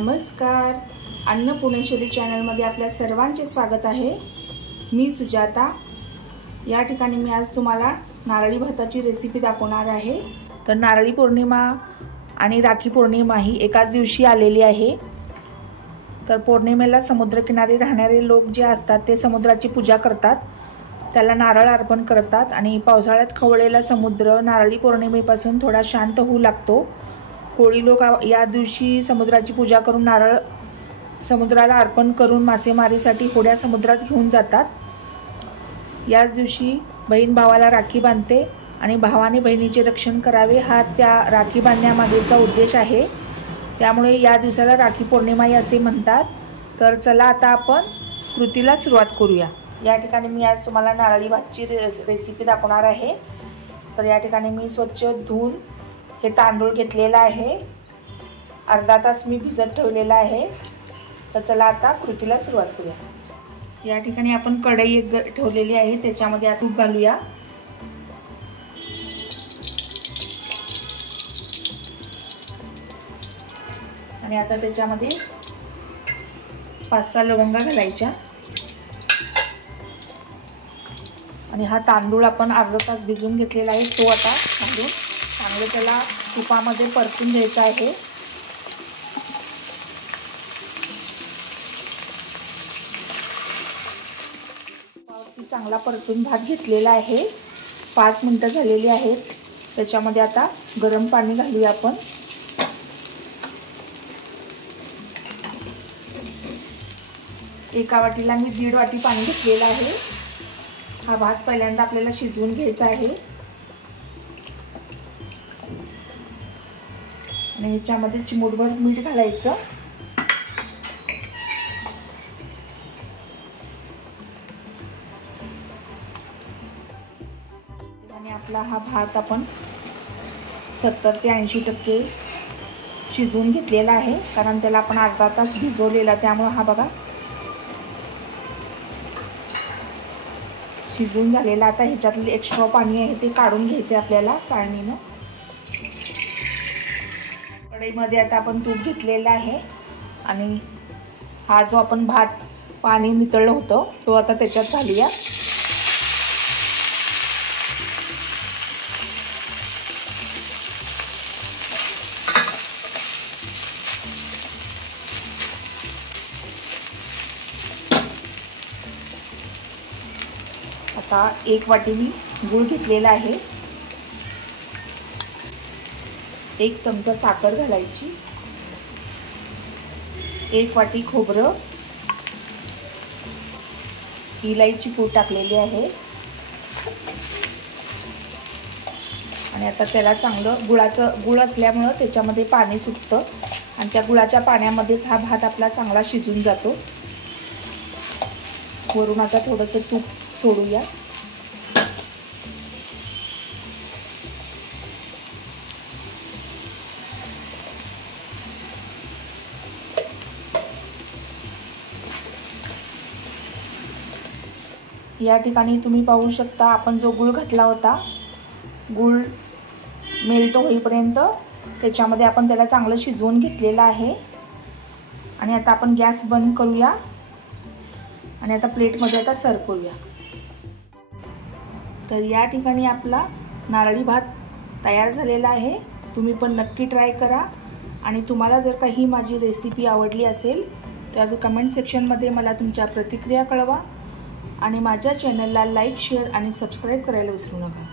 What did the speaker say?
नमस्कार, अन्नपूर्णेश्वरी चॅनलमध्ये आपल्या सर्वांचे स्वागत आहे। मी सुजाता। या ठिकाणी मी आज तुम्हाला नारळी भाताची रेसिपी दाखवणार आहे। तर नारळी पौर्णिमा आणि राखी पौर्णिमा ही एकाच दिवशी आलेली आहे। तर पौर्णिमेला समुद्रकिनारी राहणारे लोक जे असतात ते समुद्राची पूजा करतात, त्याला नारळ अर्पण करतात आणि पावसाळ्यात खवळलेला समुद्र नारळी पौर्णिमेपासून थोडा शांत होऊ लागतो। कोळी लोक या दिवशी समुद्राची पूजा करून नारळ समुद्राला अर्पण करून मासेमारीसाठी होड्या समुद्रात घेऊन जातात। याच दिवशी बहीण भावाला राखी बांधते आणि भावाने बहिणीचे रक्षण करावे हा त्या राखी बांधण्यामागेचा उद्देश आहे। त्यामुळे या दिवसाला राखी पौर्णिमा असे म्हणतात। तर चला आता आपण कृतीला सुरुवात करूया। या ठिकाणी मी आज तुम्हाला नारळी भातची रेसिपी दाखवणार आहे। तर या ठिकाणी मी स्वच्छ धुवून हे तांदूळ घेतलेला आहे, अर्धा तास मी भिजत ठेवलेला आहे। तर चला आता कृतीला सुरुवात करूया। या ठिकाणी आपण कढई एक ठेवलेली आहे, त्याच्यामध्ये तूप घालूया। आणि आता त्याच्यामध्ये 5-6 लवंगा घालायच्या आणि हा तांदूळ आपण अर्धा तास भिजवून घेतलेला आहे तो आता घालून चांगले त्याला तुपामध्ये परतून घ्यायचा आहे। चांगला परतून भात घेतलेला आहे, 5 मिनिटं झालेली आहेत। त्याच्यामध्ये आता गरम पाणी घालूया आपण। एका वाटीला मी 1.5 वाटी पाणी घेतलेलं आहे। हा भात पहिल्यांदा आपल्याला शिजवून घ्यायचा आहे आणि ह्याच्यामध्ये चिमूटभर मीठ घालायचं आणि आपला हा भात आपण 70 ते 80% शिजवून घेतलेला आहे, कारण त्याला आपण अर्धा तास भिजवलेला, त्यामुळे हा बघा शिजून झालेला। आता ह्याच्यातले एक्स्ट्रा पाणी आहे ते काढून घ्यायचे आपल्याला चाळणीनं। कढईमध्ये आता आपण तूप घेतलेला आहे आणि हा जो आपण भात पाणी नितळलं होतं तो आता त्याच्यात घालूया। आता 1 वाटी मी गूळ घेतलेला आहे, 1 चमचा साखर घालायची, 1 वाटी खोबरं, इलायची पूड टाकलेली आहे आणि आता त्याला चांगलं गुळ असल्यामुळे त्याच्यामध्ये पाणी सुटतं आणि त्या गुळाच्या पाण्यामध्येच हा भात आपला चांगला शिजून जातो। वरून आता थोडंसं तूप सोडूया। या ठिकाणी तुम्ही पाहू शकता आपण जो गूळ घातला होता, गूळ मेल्ट होईपर्यंत त्याच्यामध्ये आपण त्याला चांगलं शिजवून घेतलेलं आहे। आणि आता आपण गॅस बंद करूया आणि आता प्लेटमध्ये आता सर्व करूया। तर या ठिकाणी आपला नारळी भात तयार झालेला आहे। तुम्ही पण नक्की ट्राय करा आणि तुम्हाला जर काही माझी रेसिपी आवडली असेल तर कमेंट सेक्शनमध्ये मला तुमच्या प्रतिक्रिया कळवा आणि माझ्या चॅनलला लाईक, शेअर आणि सबस्क्राईब करायला विसरू नका।